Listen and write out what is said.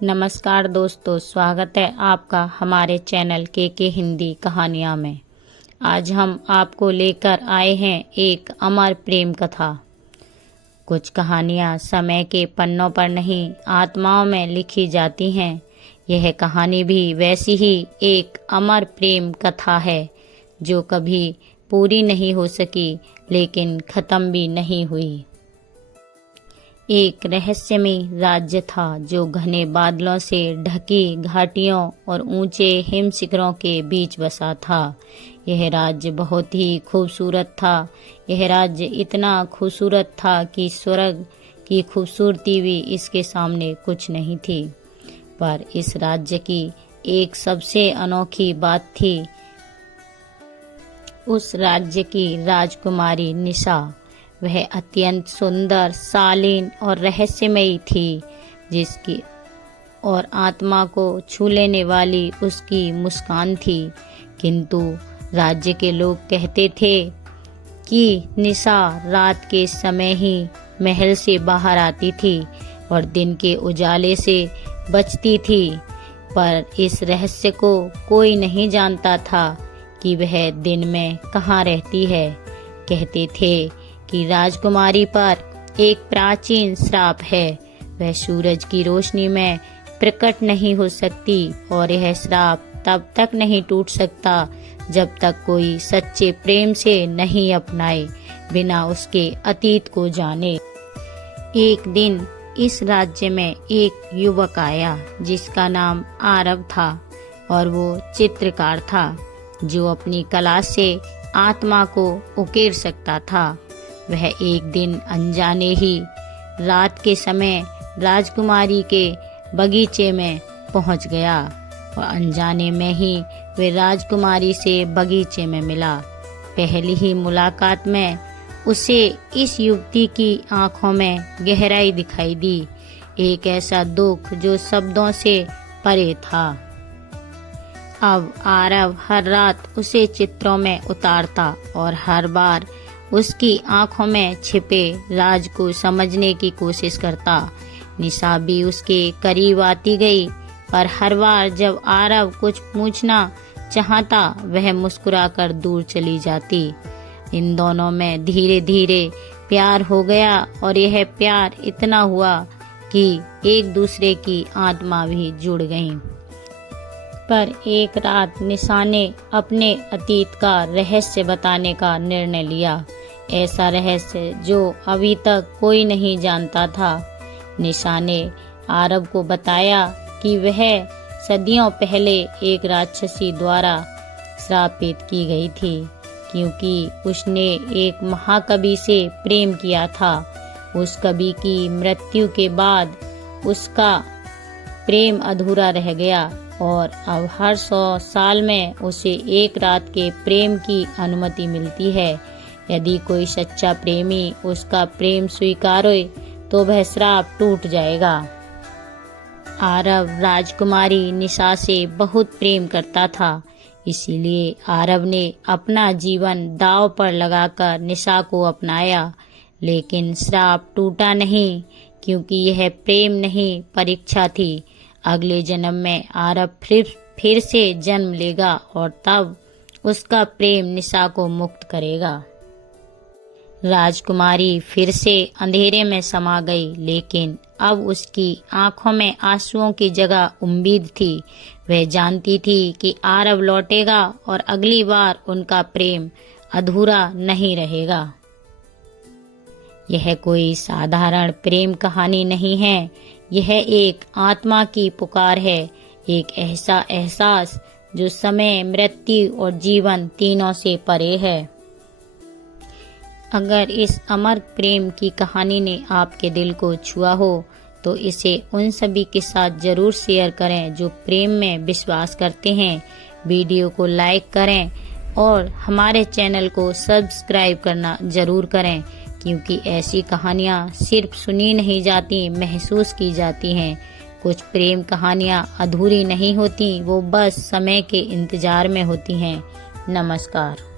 नमस्कार दोस्तों, स्वागत है आपका हमारे चैनल के हिंदी कहानियाँ में। आज हम आपको लेकर आए हैं एक अमर प्रेम कथा। कुछ कहानियाँ समय के पन्नों पर नहीं, आत्माओं में लिखी जाती हैं। यह कहानी भी वैसी ही एक अमर प्रेम कथा है जो कभी पूरी नहीं हो सकी, लेकिन खत्म भी नहीं हुई। एक रहस्यमय राज्य था जो घने बादलों से ढकी घाटियों और ऊंचे हिम शिखरों के बीच बसा था। यह राज्य बहुत ही खूबसूरत था। यह राज्य इतना खूबसूरत था कि स्वर्ग की खूबसूरती भी इसके सामने कुछ नहीं थी। पर इस राज्य की एक सबसे अनोखी बात थी। उस राज्य की राजकुमारी निशा, वह अत्यंत सुंदर, शालीन और रहस्यमयी थी, जिसकी और आत्मा को छू लेने वाली उसकी मुस्कान थी। किंतु राज्य के लोग कहते थे कि निशा रात के समय ही महल से बाहर आती थी और दिन के उजाले से बचती थी। पर इस रहस्य को कोई नहीं जानता था कि वह दिन में कहाँ रहती है। कहते थे कि राजकुमारी पर एक प्राचीन श्राप है। वह सूरज की रोशनी में प्रकट नहीं हो सकती और यह श्राप तब तक नहीं टूट सकता जब तक कोई सच्चे प्रेम से नहीं अपनाए, बिना उसके अतीत को जाने। एक दिन इस राज्य में एक युवक आया जिसका नाम आरव था और वो चित्रकार था जो अपनी कला से आत्मा को उकेर सकता था। वह एक दिन अनजाने ही रात के समय राजकुमारी के बगीचे में पहुंच गया और अनजाने में ही वह राजकुमारी से बगीचे में मिला। पहली ही मुलाकात में उसे इस युवती की आंखों में गहराई दिखाई दी, एक ऐसा दुख जो शब्दों से परे था। अब आरव हर रात उसे चित्रों में उतारता और हर बार उसकी आंखों में छिपे राज को समझने की कोशिश करता। निशा भी उसके करीब आती गई, पर हर बार जब आरव कुछ पूछना चाहता, वह मुस्कुराकर दूर चली जाती। इन दोनों में धीरे धीरे प्यार हो गया और यह प्यार इतना हुआ कि एक दूसरे की आत्मा भी जुड़ गईं। पर एक रात निशा ने अपने अतीत का रहस्य बताने का निर्णय लिया, ऐसा रहस्य जो अभी तक कोई नहीं जानता था। निशा ने आरव को बताया कि वह सदियों पहले एक राक्षसी द्वारा श्रापित की गई थी, क्योंकि उसने एक महाकवि से प्रेम किया था। उस कवि की मृत्यु के बाद उसका प्रेम अधूरा रह गया और अब हर 100 साल में उसे एक रात के प्रेम की अनुमति मिलती है। यदि कोई सच्चा प्रेमी उसका प्रेम स्वीकारे तो वह श्राप टूट जाएगा। आरव राजकुमारी निशा से बहुत प्रेम करता था, इसीलिए आरव ने अपना जीवन दांव पर लगाकर निशा को अपनाया। लेकिन श्राप टूटा नहीं, क्योंकि यह प्रेम नहीं, परीक्षा थी। अगले जन्म में आरव फिर से जन्म लेगा और तब उसका प्रेम निशा को मुक्त करेगा। राजकुमारी फिर से अंधेरे में समा गई, लेकिन अब उसकी आंखों में आंसुओं की जगह उम्मीद थी। वह जानती थी कि आरव लौटेगा और अगली बार उनका प्रेम अधूरा नहीं रहेगा। यह कोई साधारण प्रेम कहानी नहीं है, यह एक आत्मा की पुकार है, एक ऐसा एहसास जो समय, मृत्यु और जीवन तीनों से परे है। अगर इस अमर प्रेम की कहानी ने आपके दिल को छुआ हो तो इसे उन सभी के साथ जरूर शेयर करें जो प्रेम में विश्वास करते हैं। वीडियो को लाइक करें और हमारे चैनल को सब्सक्राइब करना जरूर करें, क्योंकि ऐसी कहानियाँ सिर्फ सुनी नहीं जाती, महसूस की जाती हैं। कुछ प्रेम कहानियाँ अधूरी नहीं होती, वो बस समय के इंतजार में होती हैं। नमस्कार।